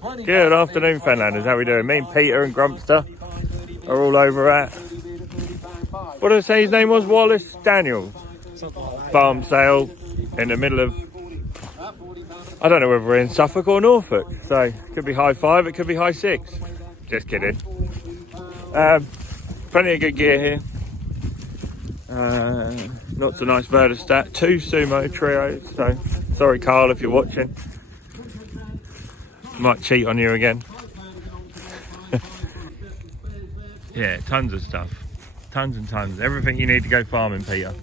Good afternoon, Fenlanders. How we doing? Me and Peter and Grumpster are all over at, what did I say his name was? Wallace Daniel farm sale in the middle of, I don't know whether we're in Suffolk or Norfolk, so it could be high 5, it could be high 6. Just kidding. Plenty of good gear here. Not so nice Verdestat, 2 sumo trios, so sorry Carl if you're watching. Might cheat on you again. Yeah, tons of stuff. Tons and tons. Everything you need to go farming, Peter.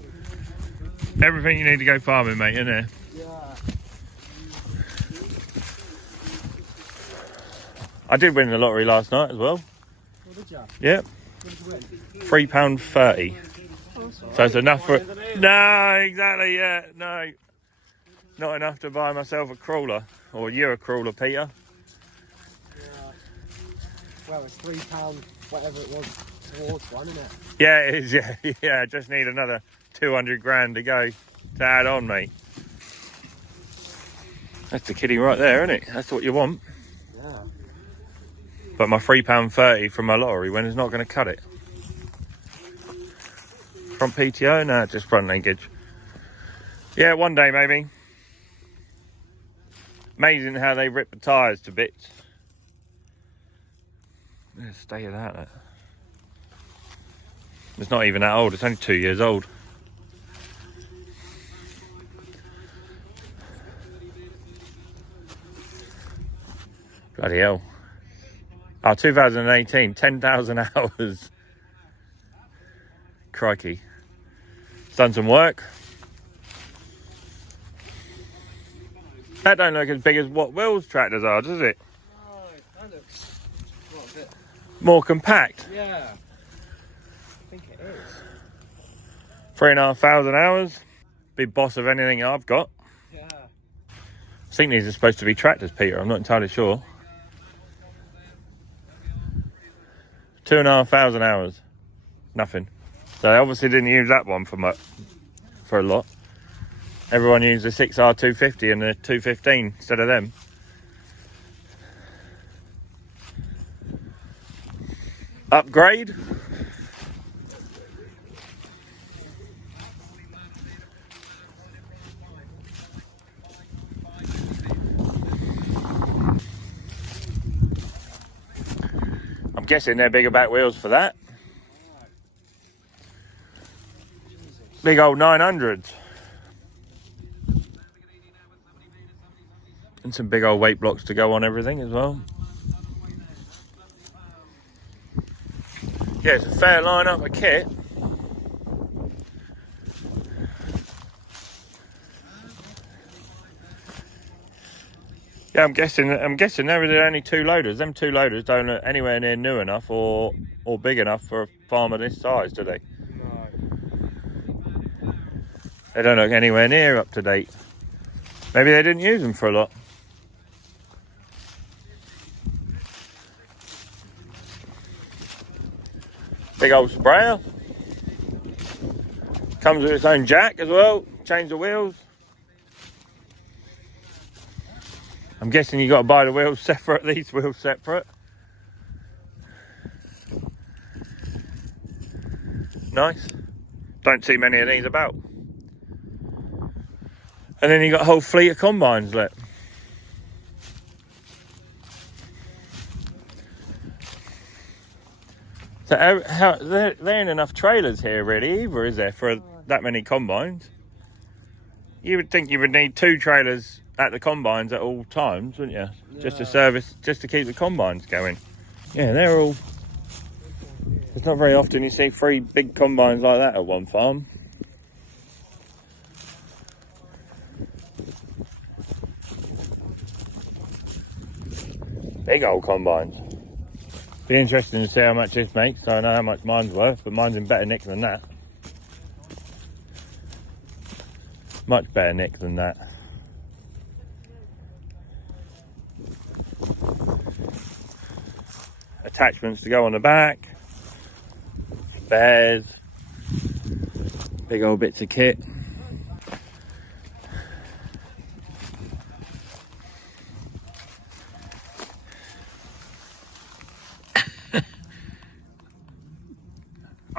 Everything you need to go farming, mate, isn't there? Yeah. I did win the lottery last night as well. Oh, did you? Yep. What did you win? £3.30. Oh, So it's enough for... No, exactly, yeah, no. Not enough to buy myself a crawler. Or you a crawler, Peter. Well, it's £3, whatever it was, towards one, isn't it? Yeah, it is, yeah. Yeah, I just need another 200 grand to go to add on, mate. That's the kiddie right there, isn't it? That's what you want. Yeah. But my £3.30 from my lottery win is not going to cut it. Front PTO? No, just front linkage. Yeah, one day maybe. Amazing how they rip the tyres to bits. Yeah, stay of that. It's not even that old, it's only 2 years old. Bloody hell. Oh, 2018, 10,000 hours. Crikey. It's done some work. That don't look as big as what Will's tractors are, does it? No, that looks, what, a bit... More compact. Yeah. I think it is. 3,500 hours. Big boss of anything I've got. Yeah. I think these are supposed to be tractors, Peter. I'm not entirely sure. 2,500 hours. Nothing. So they obviously didn't use that one for a lot. Everyone used the 6R250 and the 215 instead of them. Upgrade. I'm guessing they're bigger back wheels for that. Big old 900s. And some big old weight blocks to go on everything as well. Yeah, it's a fair line-up of kit. Yeah, I'm guessing there are only 2 loaders. Them 2 loaders don't look anywhere near new enough or big enough for a farmer this size, do they? No. They don't look anywhere near up to date. Maybe they didn't use them for a lot. Big old sprayer. Comes with its own jack as well. Change the wheels. I'm guessing you got to buy the wheels separate, these wheels separate. Nice. Don't see many of these about. And then you got a whole fleet of combines let. So there ain't enough trailers here really either, is there, for that many combines? You would think you would need 2 trailers at the combines at all times, wouldn't you? Yeah. Just to service, just to keep the combines going. Yeah, they're all... It's not very often you see 3 big combines like that at one farm. Big old combines. Be interesting to see how much this makes. I don't know how much mine's worth, but mine's in better nick than that. Much better nick than that. Attachments to go on the back. Spares. Big old bits of kit.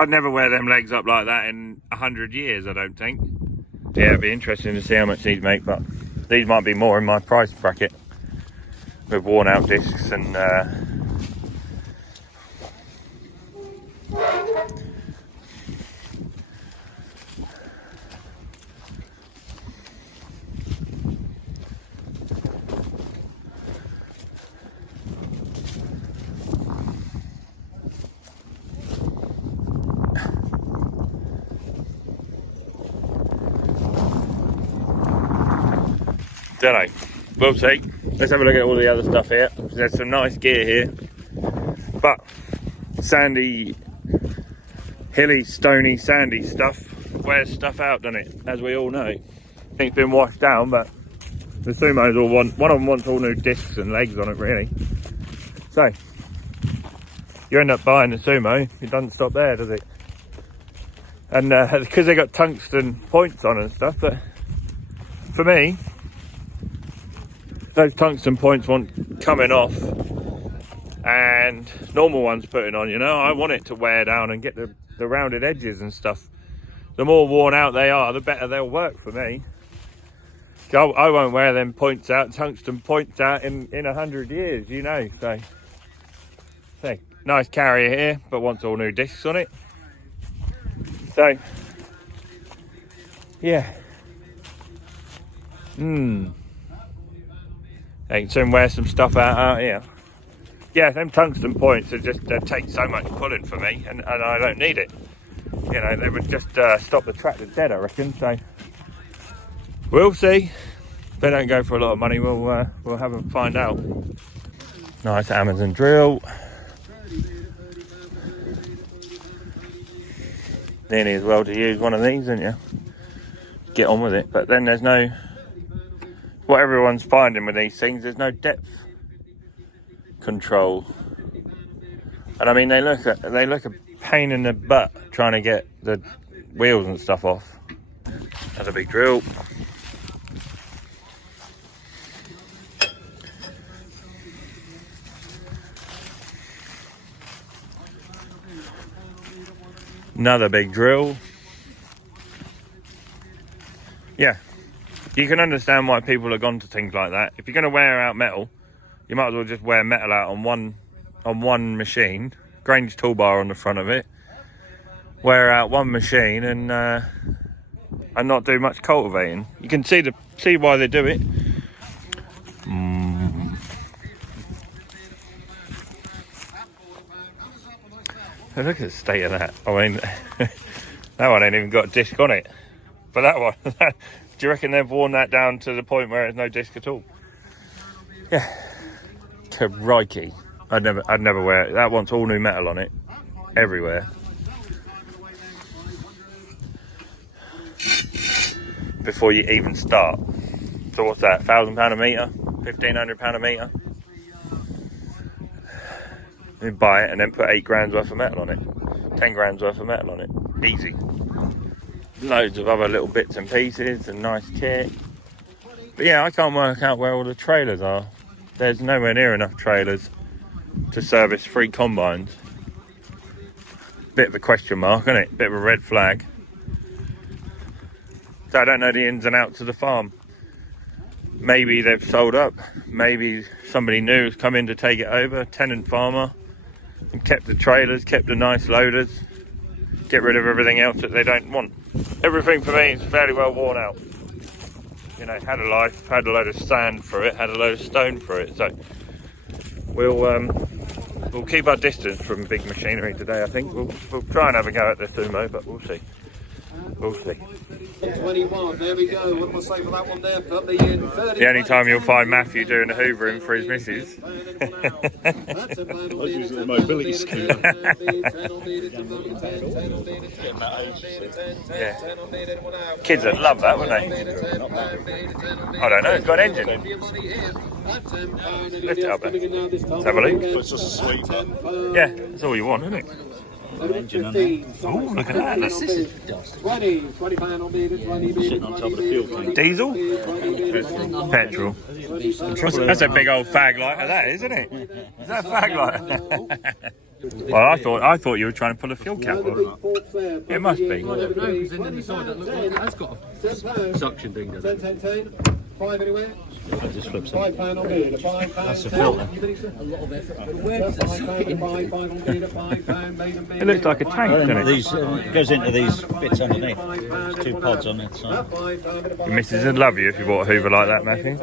I'd never wear them legs up like that in 100 years, I don't think. Yeah, it'd be interesting to see how much these make, but these might be more in my price bracket with worn out discs and don't know. We'll see. Let's have a look at all the other stuff here. There's some nice gear here, but sandy, hilly, stony, sandy stuff wears stuff out, doesn't it? As we all know. It's been washed down, but the Sumo's all one of them wants all new discs and legs on it, really. So you end up buying the Sumo. It doesn't stop there, does it? And because they got tungsten points on and stuff, but for me, those tungsten points want coming off and normal ones putting on, you know. I want it to wear down and get the rounded edges and stuff. The more worn out they are, the better they'll work for me. I won't wear them points out, tungsten points out in 100 years, you know. So nice carrier here, but wants all new discs on it. So yeah. They can soon wear some stuff out here. Yeah, them tungsten points are just, they take so much pulling for me, and I don't need it. You know, they would just stop the tractor dead, I reckon. So we'll see. If they don't go for a lot of money, we'll have them find out. Nice Amazon drill. Nearly as well to use one of these, isn't you? Get on with it. But then there's no, what everyone's finding with these things, there's no depth control. And I mean, they look a pain in the butt trying to get the wheels and stuff off. Another big drill. Another big drill. Yeah, you can understand why people have gone to things like that. If you're going to wear out metal, you might as well just wear metal out on one machine. Grange toolbar on the front of it. Wear out one machine and not do much cultivating. You can see why they do it. Look at the state of that. I mean, that one ain't even got a disc on it. But that one, do you reckon they've worn that down to the point where there's no disc at all? Yeah. Crikey. I'd never wear it. That wants all new metal on it. Everywhere. Before you even start. So what's that? £1,000 a metre? £1,500 a metre? You buy it and then put 8 grand's worth of metal on it. 10 grand's worth of metal on it. Easy. Loads of other little bits and pieces and nice kit. But yeah, I can't work out where all the trailers are. There's nowhere near enough trailers to service 3 combines. Bit of a question mark, isn't it? Bit of a red flag. So I don't know the ins and outs of the farm. Maybe they've sold up. Maybe somebody new has come in to take it over. Tenant farmer. And kept the trailers, kept the nice loaders. Get rid of everything else that they don't want. Everything for me is fairly well worn out. You know, had a life, had a load of sand for it, had a load of stone for it. So we'll keep our distance from big machinery today. I think we'll try and have a go at the Sumo, but we'll see. We'll see. 21, there we go. What was I say for that one there? Put me in 30. The only time you'll find Matthew doing a hoovering for his missus. That's usually a mobility scooter. Yeah. Kids would love that, wouldn't they? I don't know, it's got an engine in. Lift it up there. Let's have a look. It's just a sweeper. Yeah, that's all you want, isn't it? engine on there. Oh, look at that. This is 20 pound on bid, 20 bid, Sitting on top of the fuel tank. diesel? Petrol. That's a big old fag lighter, that, isn't it? Is that a fag lighter? Well, I thought you were trying to pull a fuel cap off. It must be. No, because then inside that looks like that's got a suction thing, does it? 10, 5 anywhere. It just flips £5 on. on bid, £5. That's the filter. A lot of effort. But where does it sit in? £5 on bid, £5 made and bid. It looks like a tank, doesn't it? These goes into these bits underneath. There's 2 pods on the side. Your missus would love you if you bought a Hoover like that, Matthew.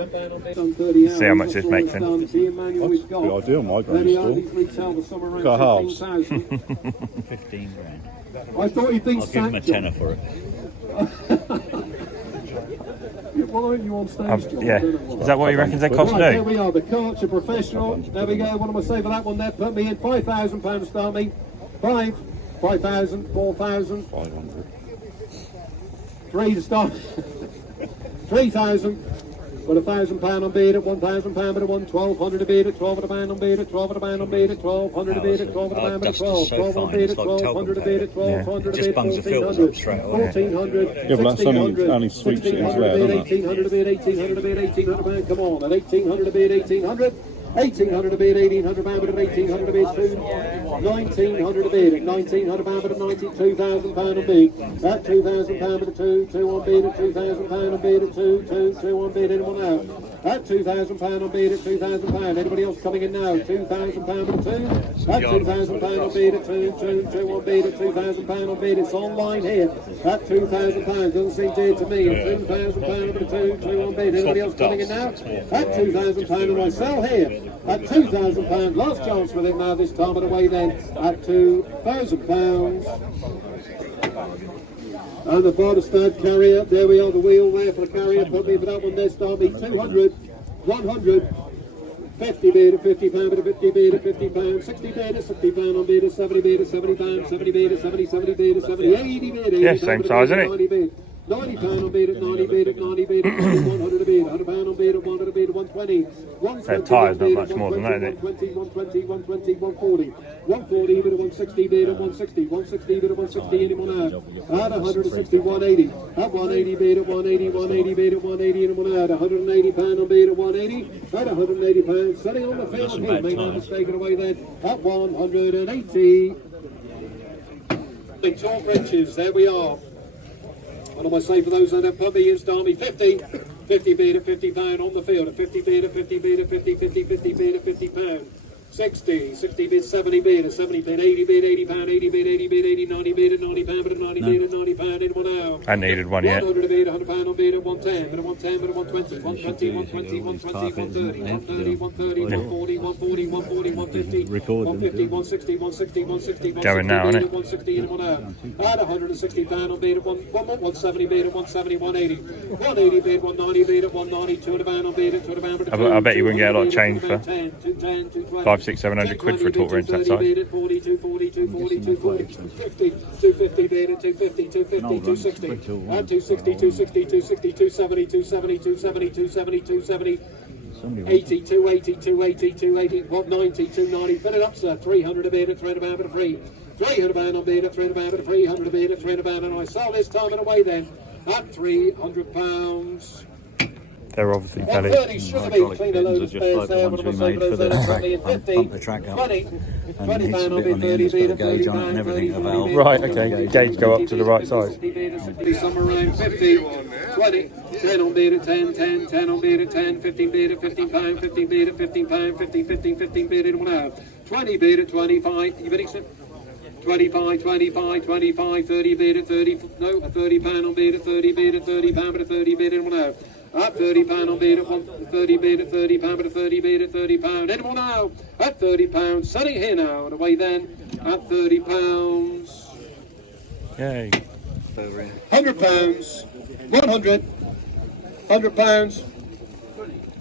See how much this makes then. That's the idea on my granny store. Got halves. 15 grand. I thought you'd been I'll give him a tenner for it. Why aren't you on stage, John? Yeah. Is that what he reckons they cost Right, here new? we are, the carts are professional. There we go. What am I saying for that one there? Put me in £5,000 to start me. 5,000, 4,000. 500. 3 to start. 3,000. Got £1,000 on bid at £1,000 bid at 1,200 a bid at 12 at a band on bid at 12 at a band on bid at 1,200 a bid at 12 at a band at 12. 12 on bid at 1,200 a bid at 1,200 a bid at 1,400. Yeah, but that's only sweeps it as well, doesn't it? 1,800 a bid, 1,800 a bid, 1,800 a bid. Come on, at 1,800 a bid, 1,800. 1,800 a bid, 1,800 pound bid at 1,800 a bid, 1,900 a bid at 1,900 pound bid at 92,000 pound a bid. At 2,000 pound bid at 2 on bid at 2,000 pound a bid at 2 on bid. Anyone out? At 2,000 pound on bid at 2,000 pound. Anybody else coming in now? 2,000 pound bid at 2. At 2,000 pound on bid at 2 on bid at 2,000 pound on bid. It's online here. At 2,000 pounds. Doesn't seem dear to me. At 2,000 pound bid at 2 on bid. Anybody else coming in now? At 2,000 pound and I sell here. At £2,000, last chance with it now this time of the way then, at £2,000. And the Barterstad carrier, there we are, the wheel there for the carrier, put me for that one there, start me 200, 100, 50 bid at £50 bid at 50 bid at £50, 60 bid at £60 on bid at 70 bid at £70, 70 bid at 70, 70 bid at 70, 80 bid at 80 Yeah, same size, isn't it? 90 bid. £90 on bid at 90 bid at 90 bid at 100 a bid, £100 on bid at 100 a bid at 120. That tyre's not much more than that, is it? 120, 140. 140 bid at 160 bid at 160. 160 bid at 160 anyone out. At 160, 180. At 180 bid at 180, 180 bid at 180 anyone out. £180 on bid at 180. At £180 setting on the field here. Make no mistake away then. At 180. Big top wrenches, there we are. What am I saying for those that put me in, start me 50. 50 bid at £50 on the field, at 50 bid at 50 bid at 50 bid at £50. 60 bid, 70 bid at 70 bid, 80 bid, £80, 80 bid, 80 bid, 80, 90 bid at £90 bid at 90 bid at £90, anyone out? I needed one yet. 100 a bid, £100 on bid at 110, bid at 110, bid at 120, 120, 120, 120, 130, 130, 140, 140, 140, 150, 150, 160, 160, 160, 160, Going now, isn't it? 160, anyone out? At £160 on bid at 170 bid at 170, 180, 180 bid, 190 bid at 190, £200 on bid at £200. I bet you wouldn't get a lot of change for 10, 220, 5, 6, 700 quid for a torque wrench that size. 40, 240, 240, 240, 250, 250 bid at 250, 250, 260, at 260, 260, 260, 270, 270, 270, 270, 270, 80, 280, 280, 280, 190, 290, fill it up sir, 300 a bid at 300 pound at a free, 300 pound on bid at 300 pound at a 300 a bid at 300 pound, and I sell this time and away then at £300. They're obviously belly. 130 should be clean a load of spares there. What am I saying for those that are 20 and 50? Pump the track up. 20 And pound on on bid, the 30 end, bid it's at got a 30 gauge on it and pound, everything 30 about. bid. Right, okay. Gauge go up to the right size. 60 bid at 60, somewhere around 50, 20, 10 on bid at 10, 10, 10 on bid at 10, 15 bid at 15 pound, 15 bid at 15 pound, 15, 15, 15 bid in one out. 20 bid at 25, you ready, sir? 25, 25, 25, 30 bid at 30, no, a 30 pound on bid at 30 bid at 30 pound, but a 30 bid in one out. At 30 pound on bid at 30 bid at 30 pound, but a 30 bid at 30 pound. Anyone now? At 30 pounds, setting here now, and away then, at 30 pounds. Yay. £100, 100, £100,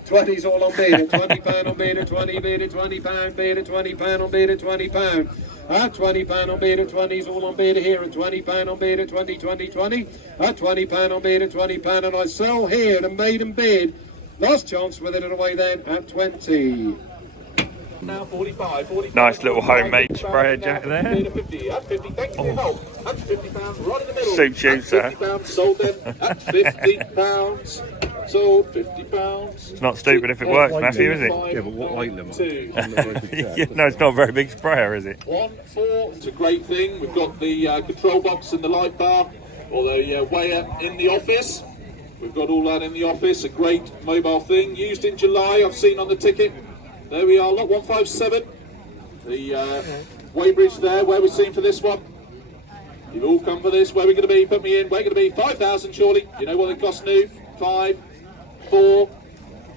20's all on bid at £20 on bid at 20 bid at £20 bid at £20 on bid at £20. At £20 on bid at 20's all on bid here at £20 on bid at 20, 20, 20. At £20 on bid at £20, and I sell here the maiden bid. Last chance with it and away then at 20. now 45, 45. Nice little homemade sprayer jack there. 50, at 50, thanks for your help. At 50 pounds, right in the middle. Suits you, at sir. 50 pounds, sold them. At 50 pounds, sold 50 pounds. It's not stupid if it works, Matthew, is it? Yeah, but what weight limit? Yeah, no, it's not a very big sprayer, is it? 1, 4. It's a great thing. We've got the control box and the light bar, or the weigher in the office. We've got all that in the office. A great mobile thing. Used in July, I've seen on the ticket. There we are, lot 157. The weighbridge there, where we're seeing for this one. You've all come for this. Where are we going to be? Put me in. We're going to be 5,000 surely. You know what it costs new? 5, 4.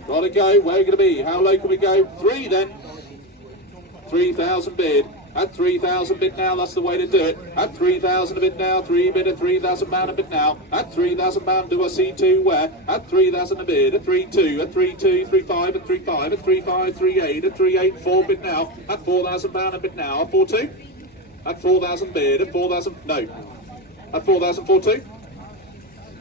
Gotta go. Where are we going to be? How low can we go? 3 then. 3,000 bid. At 3,000 bid now, that's the way to do it. At 3,000 a bid now, 3 bid at 3,000 pound a bid now. At 3,000 pound, do I see 2 where? At 3,000 a bid, at 3,2, at 3,2, 3,5, at 3,5, at 3,5, 3,8, at 3,8, 4 bid now. At 4,000 pound a bid now, at 4,2. At 4,000 bid, at 4,000, no. At 4,000, 4,2.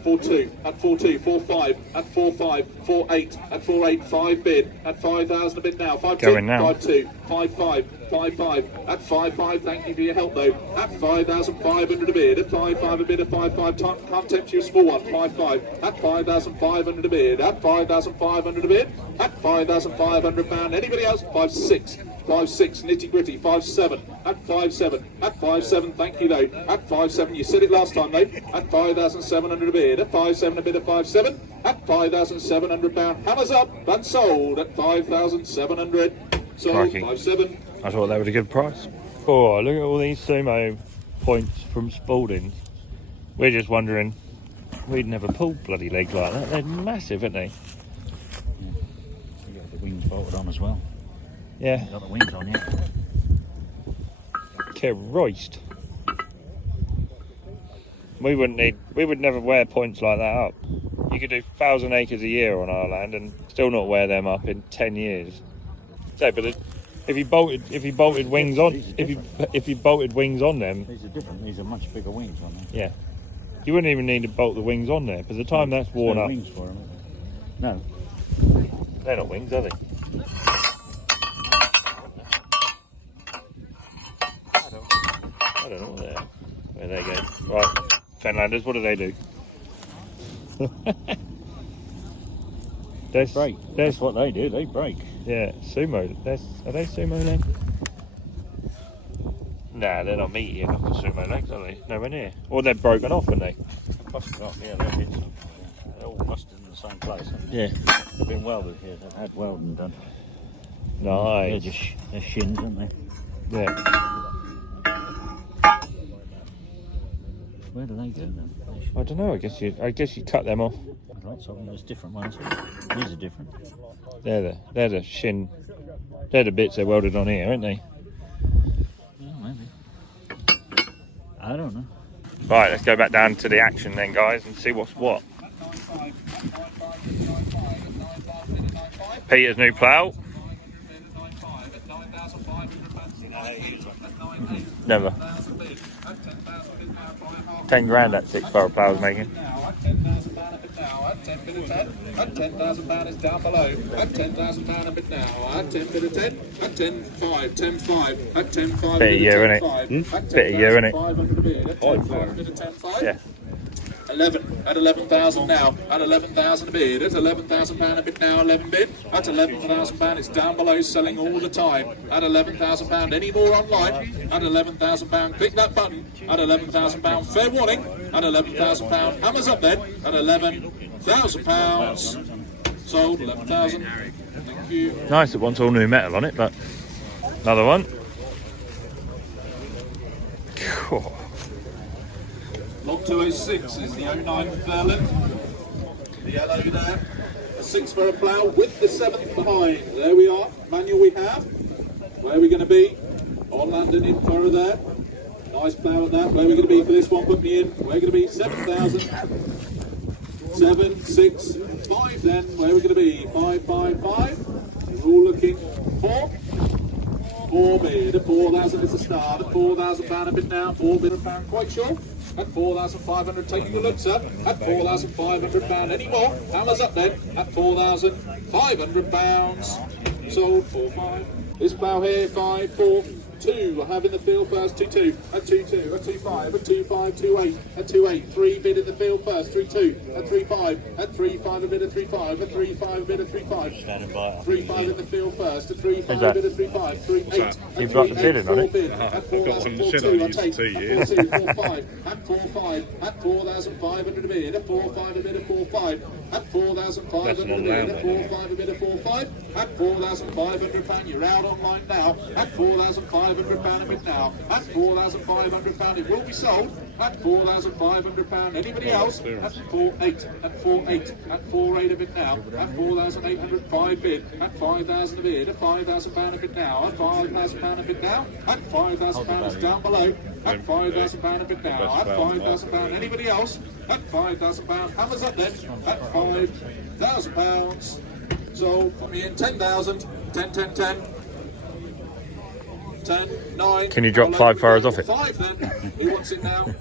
4,2, at 4,2, 4,5, at 4,5, 4,8, at 4,8, 5 bid, at 5,000 a bid now, 5,2, Going now. 5,2, 5,5, 5,5, at 5,5, thank you for your help though, at 5,500 a bid, at 5,5 a bid, at 5,5, can't tempt you a small one, 5,5, at 5,500 a bid, at 5,500 a bid, at 5,500 pound, anybody else? 5,6. 5,6, nitty gritty, 5,7, at 5,7, at 5,7, thank you though, at 5,7, you said it last time though, at 5,700 a bid, at 5,7 a bid, at 5,7, at 5,700 pound, hammers up, and sold at 5,700, sold, Crikey. 5,7. I thought that was a good price. Oh, look at all these sumo points from Spalding. We're just wondering, we'd never pulled bloody legs like that. They're massive, aren't they? You got the wings bolted on as well. Yeah. You got the wings on, yeah. Christ. We would never wear points like that up. You could do 1,000 acres a year on our land and still not wear them up in 10 years. So, but if you bolted wings on, if you bolted wings on them, These are different. These are much bigger wings on them. yeah, you wouldn't even need to bolt the wings on there. By the time that's worn no up, wings for them. No. they're not wings, are they? I don't know what they are. There they go. Right, Fenlanders, what do they do? Break. That's what they do. They break. Yeah, sumo. Are they sumo legs? Nah, they're not meaty enough for sumo legs, are they? Nowhere near. Or they're broken off, aren't they? Busted off, yeah, they're hits. They're all busted in the same place. Yeah. They've been welded here. They've had welding done. They're Nice. just they're shins, aren't they? Yeah. Where do they go then? I don't know. I guess you cut them off. There's lots of them. There's different ones. These are different. They're the shin. They're the bits they're welded on here, aren't they? Oh, maybe. I don't know. Right, let's go back down to the action then, guys, and see what's what. Peter's new plough. Never. 10 grand that 6-barrel plough's making. At 10,000 pound is down below. At 10,000 pound a bit now. At 10 bid of 10. At 10,5. 10,5. At 10,5. Bit of year, innit? Bit of year, innit? 500 a bid. At 10,5 bid of 10,5. Yeah. 11 at 11,000 now. At 11,000 a bid. At 11,000 pound a bid now. 11 bid. At 11,000 pound, it's down below, selling all the time. At 11,000 pound, any more online? At 11,000 pound, click that button. At 11,000 pound, fair warning. At 11,000 pound, hammers up then. At 11,000 pounds, sold 11,000. Thank you. Nice, it wants all new metal on it, but another one. Cool. Lot 206 is the 09 Fenland. The yellow there. A 6 for a plough with the 7th behind. There we are. Manual we have. Where are we going to be? On London in furrow there. Nice plough at that. Where are we going to be for this one? Put me in. We're going to be 7,000. 7, 6, 5 then. Where are we going to be? 5, 5, 5. We're all looking for 4 bid. At 4,000 is the start. At 4,000 pound a bit now. 4 bid a pound. Quite sure. At 4,500, taking a look, sir. At 4,500 pound. Any more? Hammers up then. At 4,500 pounds. Sold for 5. This Plow here, 5, 4, 2. I have in the field first, 2, 2, a 2, 2, a 2, 5, a 2, 5, 2, 8, a 2, 8. 3 bid in the field first, 3, 2, a 3, 5, a 3, 5, a bid of 3, 5, a 3, 5, a bid of 3, 5. Standing by. 3, 5 in the field first, a 3, 5, that? a bid of 3, 5, 3, 8. You've got the bidding on it. At 4,000, at 4, 5, at 4, 5, at 4,500 a bid, at 4, 5, a bid of 4, 5, at 4,500 a bid, at 4, 5, a bid of 4, 5, at 4,500 pound. You're out online now. At 4,500 pound a bid now. At 4,500 pound, it will be sold. At 4,500 pound. Anybody else? At 4,800, at 4,800, at 4,800 a bid now. At 4,805 bid. At 5,000 a bid. At 5,000 pound a bid now. At 5,000 pound a bid now. At 5,000 pound is down below. At 5,000 pound a bid now. At 5,000 pound. Anybody else? At 5,000 pound. Hammers up then. At 5,000 pounds. So put me in 10,000. 10, 10, 10. 10, 9. Can you drop 5 fires off it? 5 then. He wants it now. Put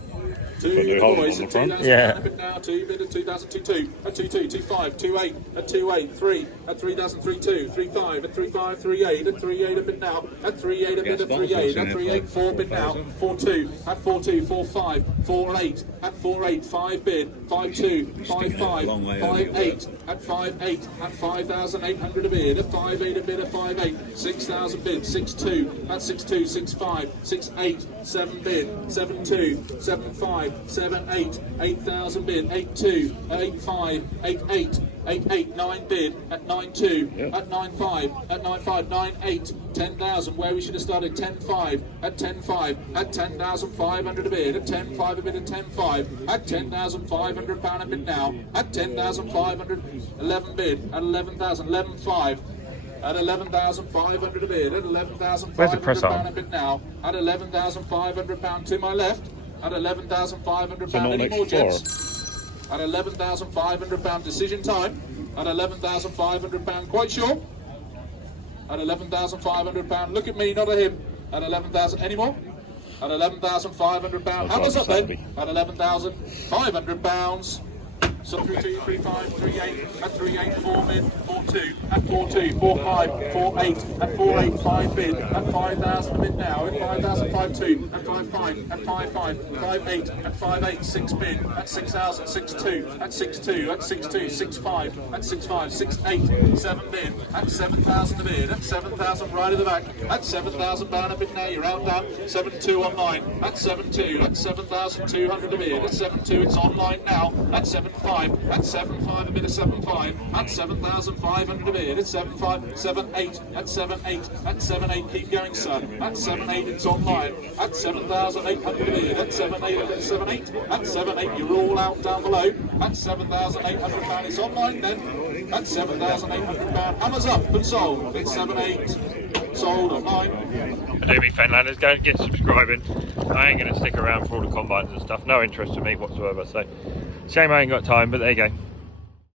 2 the whole boys on at the front. 2,000 Yeah. pound a bid now. 2 bid at 2,000, 2, 2, at 2, 2, 2, 5, 2, 8, at 2, 8, 3, at 3,000, 3, 2, 3, 5, at 3, 5, 3, 8, at 3, 8 a bid now, at 3, 8 a bid at 3, 8, at 3, 8, 4 bid now, 4, 2, at 4, 2, 4, 5, 4, 8, at 4, 8, 5 bid, 5, 2, 5, 5, 5, 8, at 5, 8, at 5,800 a bid, at 5, 8 a bid, at 5, 8, 6,000 bid, 6, 2, at 6, 2, 6, 5, 6, 8, 7 bid, 7, 2, 7, 5, 7, 8, 8,000 bid, 8, 2, 8, 5, 8, 8, 8, 8, 9 bid, at 9, 2, at 9, 5, at 9, 5, 9, 8, 10,000, where we should have started, 10, 5, at 10, 5, at 10,500 a bid, at 10, 5 a bid, at 10, 5, at 10,500 pound a bid now, at 10,500, 11 bid, at 11,000, 11, 5, at 11,500 a bid, at 11,500 pound a bid now, at 11,500 pound to my left, at 11,500 pound, any more jets? At 11,500 pound decision time, at 11,500 pound, quite sure? At 11,500 pound, look at me, not at him. At 11,000, any more? At 11,500 pound, hammers up then. At 11,500 pounds. So 3, 2, 3, 5, 3, 8, at 3, 8, 4 bid, 4, 2, at 4, 2, 4, 5, 4, 8, at 4, 8, 5 bid, at 5,000 bid now, at 5,000, 5, 2, at 5, 5, at 5, 5, 5, 8, at 5, 8, 6 bid, at 6,000, 6, 2, at 6, 2, at 6, 2, 6, 5, at 6, 5, 6, 8, 7 bid, at 7,000 a bid, at 7,000 right at the back, at 7,000 pound a bid now, you're out down, 7,2 online, at 7,2, at 7,200 a bid, at 7,2 it's online now, at 7,5, at 7,5 a bid, at 7,5, at 7,500 a bid, at 7,5, 7,8, at 7,8, at 7,8, keep going sir, at 7,8 it's online, at 7,800 a bid, at 7,8 a bid, 7,8, at 7,8 you're all out down below, at 7,800 pound it's online then, at 7,800 pound, hammers up and sold, it's 7,8, sold online. Do me Fenlanders, go and get subscribing. I ain't going to stick around for all the combines and stuff. No interest in me whatsoever. So shame I ain't got time, but there you go.